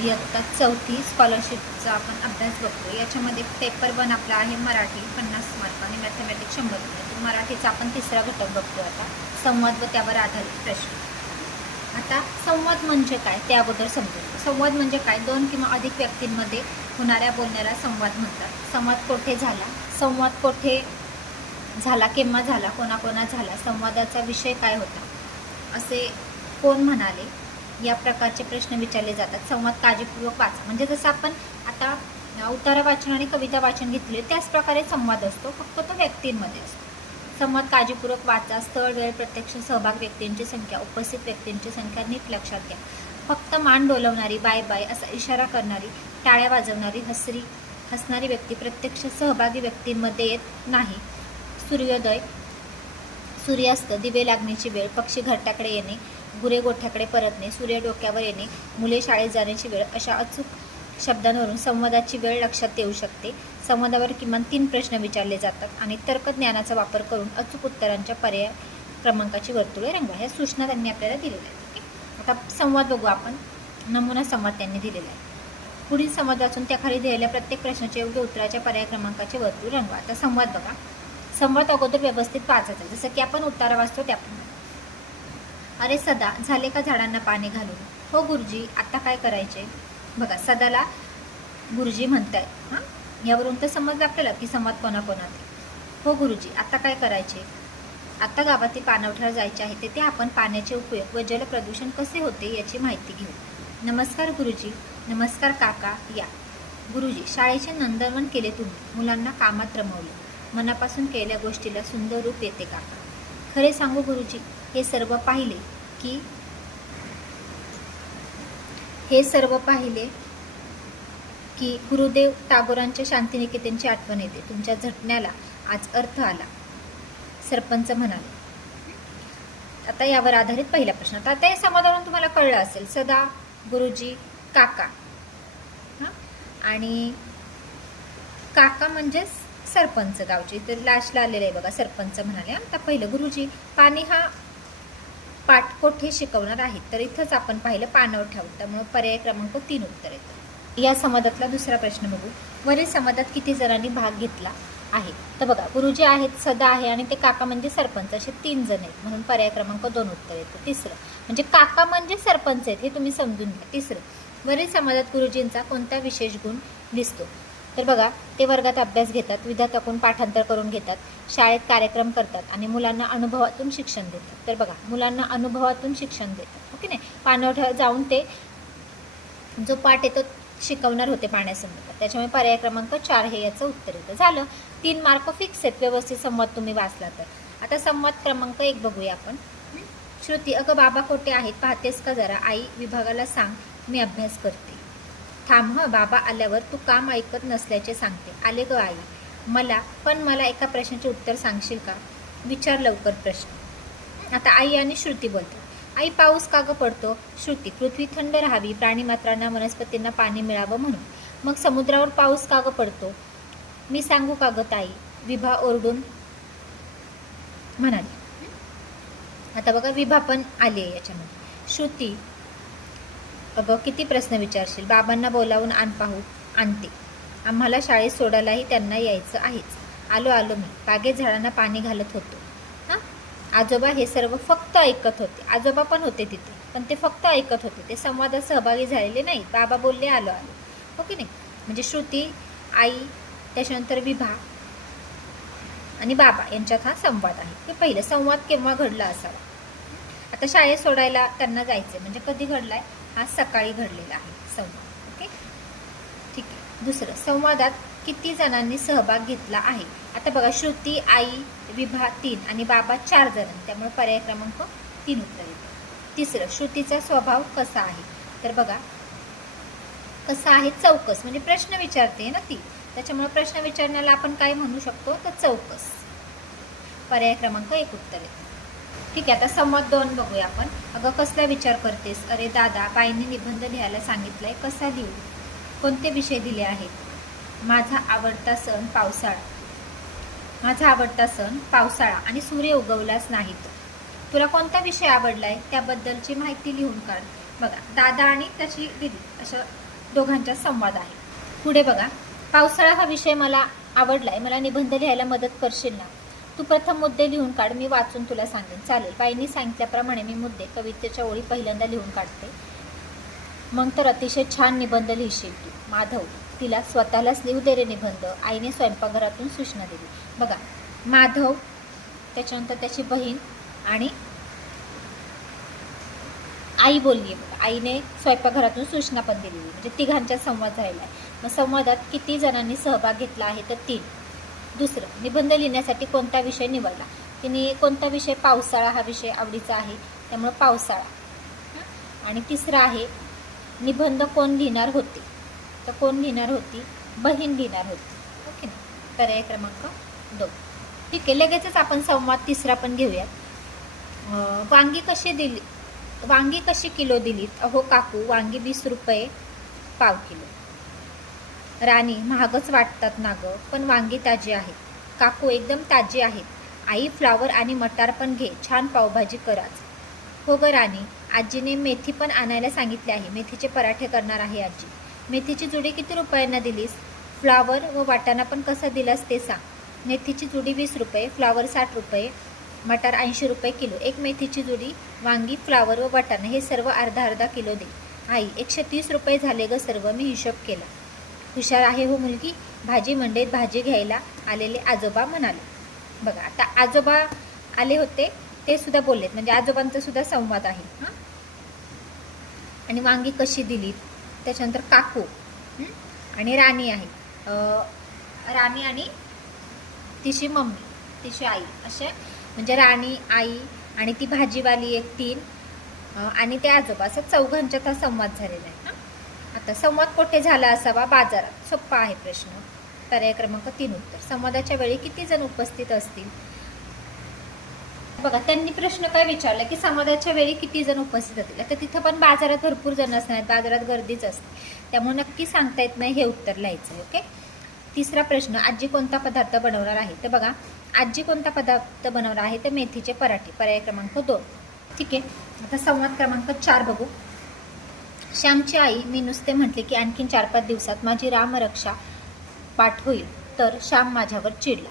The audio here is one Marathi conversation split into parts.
इयत्ता 4थी स्कॉलरशिपचा आपण अभ्यास बघतो. याच्यामध्ये पेपर 1 आपला आहे मराठी 50 मार्क आणि मॅथमॅटिक्स 100 मार्क. मराठीचा आपण तिसरा घटक बघतो आता, संवाद व त्यावर आधारित प्रश्न. आता संवाद म्हणजे काय ते अगोदर समजून. संवाद म्हणजे काय? 2 किंवा अधिक व्यक्तींमध्ये होणाऱ्या बोलण्याला संवाद म्हणतात. संवाद कोठे झाला, संवाद कोठे झाला, केव्हा झाला, कोणाकोणा झाला, संवादाचा विषय काय होता, असे कोण म्हणाले, या प्रकारचे प्रश्न विचारले जातात. संवाद काळजीपूर्वक वाचा. म्हणजे जसं आपण आता उतारा वाचन आणि कविता वाचन घेतले त्याच प्रकारे संवाद असतो, फक्त तो व्यक्तींमध्ये असतो. संवाद काळजीपूर्वक वाचा. स्थळ, वेळ, प्रत्यक्ष सहभाग, व्यक्तींची संख्या, उपस्थित व्यक्तींची संख्या नीट लक्षात घ्या. फक्त मान डोलवणारी, बाय बाय असा इशारा करणारी, टाळ्या वाजवणारी, हसणारी व्यक्ती प्रत्यक्ष सहभागी व्यक्तींमध्ये येत नाही. सूर्योदय, सूर्यास्त, दिवे लागण्याची वेळ, पक्षी घरट्याकडे येणे, गुरे गोठ्याकडे परतणे, सूर्य डोक्यावर येणे, मुले शाळेत जाण्याची वेळ अशा अचूक शब्दांवरून संवादाची वेळ लक्षात येऊ शकते. संवादावर किमान 3 प्रश्न विचारले जातात आणि तर्कज्ञानाचा वापर करून अचूक उत्तरांच्या पर्याय क्रमांकाची वर्तुळे रंगवा. ह्या सूचना त्यांनी आपल्याला दिलेल्या आहेत. आता संवाद बघू आपण. नमुना संवाद त्यांनी दिलेला आहे. पुढील संवाद वाचून त्याखाली दिलेल्या प्रत्येक प्रश्नाच्या योग्य उत्तराच्या पर्याय क्रमांकाचे वर्तुळ रंगवा. आता संवाद बघा. संवाद अगोदर व्यवस्थित वाचायचा, जसं की आपण उत्तर वाचतो त्याप्रमाणे. अरे सदा, झाले का झाडांना पाणी घालून? हो गुरुजी, आता काय करायचे? बघा, सदाला गुरुजी म्हणतायत. हां, यावरून तर समजलं आपल्याला की संवाद कोणाकोणात. हो गुरुजी, आता काय करायचे? आता गावातील पाणवठ्यावर जायचे आहे, तेथे आपण पाण्याचे उपयोग व जलप्रदूषण कसे होते याची माहिती घेऊ. नमस्कार गुरुजी. नमस्कार काका, या. गुरुजी, शाळेचे नंदनवन केले तुम्ही, मुलांना कामात रमवले, मनापासून केलेल्या गोष्टीला सुंदर रूप येते काका. खरे सांगू गुरुजी, हे सर्व पाहिले की गुरुदेव टागोरांच्या शांतिनिकेतनची आठवण येते. तुमच्या झटण्याला आज अर्थ आला, सरपंच म्हणाले. आता यावर आधारित पहिला प्रश्न. आता या संवादावरून तुम्हाला कळलं असेल, सदा, गुरुजी, काका. हां, आणि काका म्हणजे सरपंच गावचे. तर लास्टला आलेलं आहे बघा, सरपंच म्हणाले. आता पहिलं, गुरुजी, पाणी हा पाठ कोठे शिकवणार आहेत? तर इथंच आपण पाहिलं पाणवठ्यावर, त्यामुळे पर्याय क्रमांक 3 उत्तर येतं. या संवादातला दुसरा प्रश्न बघू. वरील संवादात किती जणांनी भाग घेतला आहे? तर बघा, गुरुजी आहेत, सदा आहे आणि ते काका म्हणजे सरपंच, असे 3 जण आहेत, म्हणून पर्याय क्रमांक 2 उत्तर येतं. तिसरं म्हणजे काका म्हणजे सरपंच आहेत, हे तुम्ही समजून घ्या. तिसरं, वरील संवादात गुरुजींचा कोणता विशेष गुण दिसतो? तर बघा, ते वर्गात अभ्यास घेतात, विधाताकडून पाठांतर करून घेतात, शाळेत कार्यक्रम करतात आणि मुलांना अनुभवातून शिक्षण देतात. तर बघा, मुलांना अनुभवातून शिक्षण देतात, ओके नाही. पाणवठ्यावर जाऊन ते जो पाठ आहे तो शिकवणार होते पाण्यासंदर्भात, त्याच्यामुळे पर्याय क्रमांक 4 हे याचं उत्तर येतं. झालं, 3 मार्क फिक्स आहेत व्यवस्थित संवाद तुम्ही वाचला तर. आता संवाद क्रमांक 1 बघूया आपण. श्रुती, अगं बाबा कोठे आहेत, पाहतेस का जरा? आई, विभागाला सांग मी अभ्यास करते. थांब हं, बाबा आल्यावर तू काम ऐकत नसल्याचे सांगते. आले ग आई. मला एका प्रश्नाचे उत्तर सांगशील का? विचार लवकर प्रश्न. आता आई आणि श्रुती बोलतात. आई, पाऊस का ग पडतो? श्रुती, पृथ्वी थंड राहावी, प्राणीमात्रांना वनस्पतींना पाणी मिळावं म्हणून. मग समुद्रावर पाऊस का ग पडतो? मी सांगू का ग ताई? विभा ओरडून म्हणाली. आता बघा, विभा पण आली आहे याच्यामध्ये. श्रुती, अगं किती प्रश्न विचारशील, बाबांना बोलावून आण, पाहू. आणते. आम्हाला शाळेत सोडायलाही त्यांना यायचं आहेच. आलो मी. बागेत झाडांना पाणी घालत होतो. हां, आजोबा हे सर्व फक्त ऐकत होते. आजोबा पण होते तिथे, पण ते फक्त ऐकत होते, ते संवादात सहभागी झालेले नाही. बाबा बोलले आलो. ओके नाही. म्हणजे श्रुती, आई, त्याच्यानंतर विभा आणि बाबा यांच्यात हा संवाद आहे. हे पहिलं. संवाद केव्हा घडला असावा? आता शाळेत सोडायला त्यांना जायचं, म्हणजे कधी घडलाय? हा सकाळी घडलेला आहे संवाद. ओके, ठीक आहे. दुसरं, संवादात किती जणांनी सहभाग घेतला आहे? आता बघा, श्रुती, आई, विभा 3 आणि बाबा 4 जण, त्यामुळे पर्याय क्रमांक 3 उत्तर येतं. तिसरं, श्रुतीचा स्वभाव कसा आहे? तर बघा, कसा आहे? चौकस, म्हणजे प्रश्न विचारते ना ती, त्याच्यामुळे प्रश्न विचारण्याला आपण काय म्हणू शकतो? तर चौकस. पर्याय क्रमांक 1 उत्तर येतं. ठीक आहे. आता संवाद 2 बघूया आपण. अगं कसला विचार करतेस? अरे दादा, बाईंनी निबंध लिहायला सांगितलंय, कसा लिहू? कोणते विषय दिले आहेत? माझा आवडता सण पावसाळा आणि सूर्य उगवलाच नाही तर. तुला कोणता विषय आवडलाय त्याबद्दलची माहिती लिहून काढ. बघा, दादा आणि त्याची दिदी असं दोघांचा संवाद आहे. पुढे बघा, पावसाळा हा विषय मला आवडलाय, मला निबंध लिहायला मदत करशील ना? तू प्रथम मुद्दे लिहून काढ, मी वाचून तुला सांगेन. चालेल. बाईंनी सांगितल्याप्रमाणे मी मुद्दे कवितेच्या ओळी पहिल्यांदा लिहून काढते, मग तर अतिशय छान निबंध लिहिशील तू. माधव, तिला स्वतःलाच लिहू दे रे निबंध. आईने स्वयंपाकघरातून सूचना दिली. बघा, माधव, त्याच्यानंतर त्याची बहीण आणि आई बोलली आहे. बघा, आईने स्वयंपाकघरातून सूचना पण दिलेली, म्हणजे तिघांचा संवाद झालेला आहे. मग संवादात किती जणांनी सहभाग घेतला आहे? तर 3. दुसरं, निबंध लिहिण्यासाठी कोणता विषय निवडला? तिने कोणता विषय? पावसाळा हा विषय आवडीचा आहे, त्यामुळे पावसाळा. आणि तिसरं आहे, निबंध कोण लिहिणार होते? तर कोण लिहिणार होती? बहीण लिहिणार होती. ओके ना? पर्याय क्रमांक 2. ठीक आहे. लगेचच आपण संवाद तिसरा पण घेऊयात. वांगी कशी किलो दिलीत? अहो काकू, वांगी 20 रुपये पाव किलो. राणी, महागच वाटतात ना गं, पण वांगी ताजी आहेत. काकू, एकदम ताजी आहेत. आई, फ्लावर आणि मटार पण घे, छान पावभाजी कराच. हो गं राणी, आजीने मेथी पण आणायला सांगितले आहे, मेथीचे पराठे करणार आहे आजी. मेथीची जुडी किती रुपयांना दिलीस? फ्लावर व वाटाणा पण कसा दिलास ते सांग. मेथीची जुडी 20 रुपये, फ्लावर 60 रुपये, मटार 80 रुपये किलो. एक मेथीची जुडी, वांगी, फ्लावर व वाटाणा हे सर्व अर्धा अर्धा किलो दे. आई, 130 रुपये झाले गं सर्व, मी हिशोब केला. हुशार आहे हो मुलगी. भाजी मंडईत भाजी घ्यायला आलेले आजोबा म्हणाले. बघा, आता आजोबा आले होते, ते सुद्धा बोललेत, म्हणजे आजोबांचा सुद्धा संवाद आहे. हां. आणि वांगी कशी दिलीत? त्याच्यानंतर काकू आणि राणी आहे. राणी आणि तिची मम्मी, तिची आई, असे म्हणजे राणी, आई आणि ती भाजीवाली एक 3 आणि ते आजोबा, असं चौघांच्यात हा संवाद झालेला आहे. हां. आता संवाद कुठे झाला असावा? बाजारात. सोप्पा आहे प्रश्न. पर्याय क्रमांक 3 उत्तर. संवादाच्या वेळी किती जण उपस्थित असतील? बघा, त्यांनी प्रश्न काय विचारला की संवादाच्या वेळी किती जण उपस्थित असतील. आता तिथं पण बाजारात भरपूर जण असणार, बाजारात गर्दीच असते, त्यामुळे नक्की सांगता येत नाही, हे उत्तर लिहायचं आहे. ओके. तिसरा प्रश्न, आजी कोणता पदार्थ बनवणार आहे? तर बघा, आजी कोणता पदार्थ बनवणार आहे? तर मेथीचे पराठे. पर्याय क्रमांक 2. ठीक आहे. आता संवाद क्रमांक 4 बघू. श्यामची आई, मी नुसते म्हटले की आणखीन 4-5 दिवसात माझी रामरक्षा पाठ होईल, तर श्याम माझ्यावर चिडला.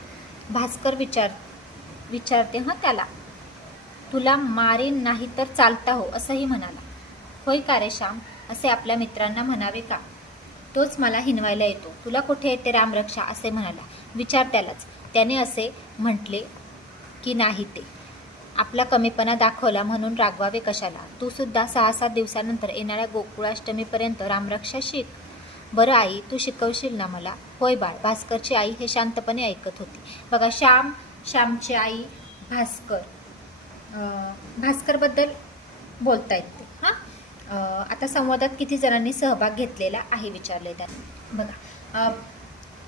भास्कर विचारते त्याला, तुला मारीन नाही तर चालता हो, असंही म्हणाला. होय का रे श्याम, असे आपल्या मित्रांना म्हणावे का? तोच मला हिनवायला येतो. तुला कुठे येते रामरक्षा, असे म्हणाला. विचार त्यालाच, त्याने असे म्हटले की नाही ते. आपला कमीपणा दाखवला म्हणून रागवावे कशाला? तू सुद्धा 6-7 दिवसानंतर येणाऱ्या गोकुळाष्टमीपर्यंत रामरक्षा शिक. बरं आई, तू शिकवशील ना मला? होय बाळ. भास्करची आई हे शांतपणे ऐकत होती. बघा, श्यामची आई, भास्करबद्दल बोलतायत ते. हां. आता संवादात किती जणांनी सहभाग घेतलेला आहे विचारले त्यांनी. बघा,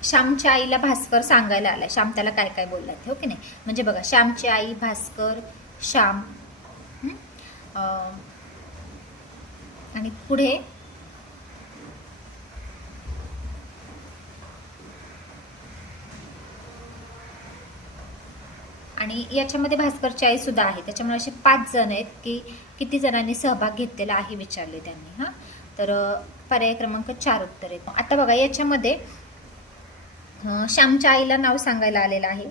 श्यामच्या आईला भास्कर सांगायला आला, श्याम त्याला काय काय बोलला ते. हो की नाही? म्हणजे बघा, श्यामची आई, भास्कर, श्याम आणि पुढे आणि याच्यामध्ये भास्करची आई सुद्धा आहे, त्याच्यामुळे असे 5 जण आहेत की किती जणांनी सहभाग घेतलेला आहे विचारले त्यांनी. हां. तर पर्याय क्रमांक 4 उत्तर येतो. आता बघा, याच्यामध्ये श्यामच्या आईला नाव सांगायला आलेलं आहे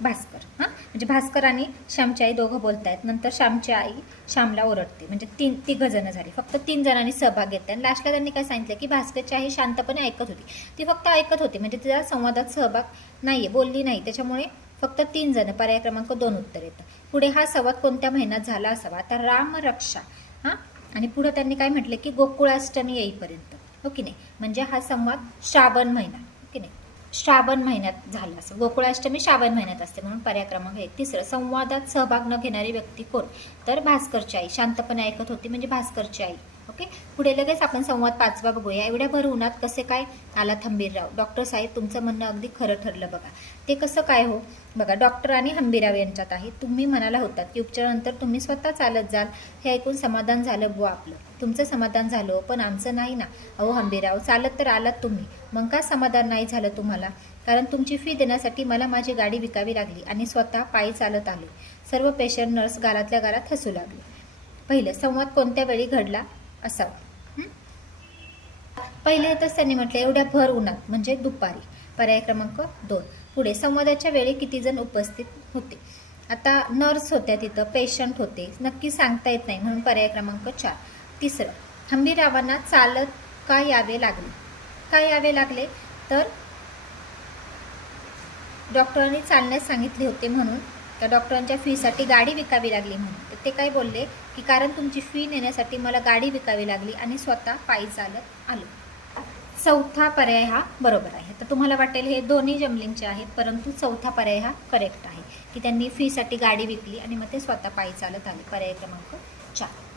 भास्कर. हां, म्हणजे भास्कर आणि श्यामची आई दोघं बोलतायत. नंतर श्यामची आई श्यामला ओरडते, म्हणजे 3 जण झाली. फक्त 3 जणांनी सहभाग घेतला. आणि लास्टला त्यांनी काय सांगितलं की भास्करची आई शांतपणे ऐकत होती. ती फक्त ऐकत होती, म्हणजे तिचा संवादात सहभाग नाहीये, बोलली नाही, त्याच्यामुळे फक्त 3 जण. पर्याय क्रमांक 2 उत्तर येतं. पुढे हा संवाद कोणत्या महिन्यात झाला असावा? आता रामरक्षा. हां. आणि पुढे त्यांनी काय म्हटलं की गोकुळाष्टमी येईपर्यंत. हो की नाही? म्हणजे हा संवाद श्रावण महिना, हो की नाही, श्रावण महिन्यात झाला असं. गोकुळाष्टमी श्रावण महिन्यात असते, म्हणून पर्याय क्रमांक 1. तिसरं, संवादात सहभाग न घेणारी व्यक्ती कोण? तर भास्करची आई. शांतपणे ऐकत होती, म्हणजे भास्करची आई. ओके. पुढे लगेच आपण संवाद 5वा बघूया. एवढ्या भर उन्हात कसे काय आला हंबीरराव? डॉक्टर साहेब, तुमचं म्हणणं अगदी खरं ठरलं बघा. ते कसं काय हो? बघा, डॉक्टर आणि हंबीरराव यांच्यात आहे. तुम्ही म्हणाला होतात की उपचारानंतर तुम्ही स्वतः चालत जाल. हे ऐकून समाधान झालं बुवा आपलं. तुमचं समाधान झालं, पण आमचं नाही ना. अहो हंबीरराव, चालत तर आलात तुम्ही, मग का समाधान नाही झालं तुम्हाला? कारण तुमची फी देण्यासाठी मला माझी गाडी विकावी लागली आणि स्वतः पायी चालत आले. सर्व पेशंट नर्स गालातल्या गालात हसू लागले. पहिलं, संवाद कोणत्या वेळी घडला असावा? पहिले तर त्यांनी म्हटलं एवढ्या भर उन्हात म्हणजे दुपारी. पर्याय क्रमांक 2. पुढे संवादाच्या वेळी किती जण उपस्थित होते. आता नर्स होत्या तिथं, पेशंट होते, नक्की सांगता येत नाही म्हणून पर्याय क्रमांक 4. तिसरं, हंबीररावांना चालत का यावे लागले. का यावे लागले तर डॉक्टरांनी चालण्यास सांगितले होते म्हणून, त्या डॉक्टरांच्या फीसाठी गाडी विकावी लागली म्हणून. तर ते काय बोलले की कारण तुमची फी नेण्यासाठी मला गाडी विकावी लागली आणि स्वतः पायी चालत आलो. चौथा पर्याय हा बरोबर आहे. तर तुम्हाला वाटेल हे दोन्ही जमलिंगचे आहेत, परंतु चौथा पर्याय हा करेक्ट आहे की त्यांनी फीसाठी गाडी विकली आणि मग ते स्वतः पायी चालत आले. पर्याय क्रमांक 4.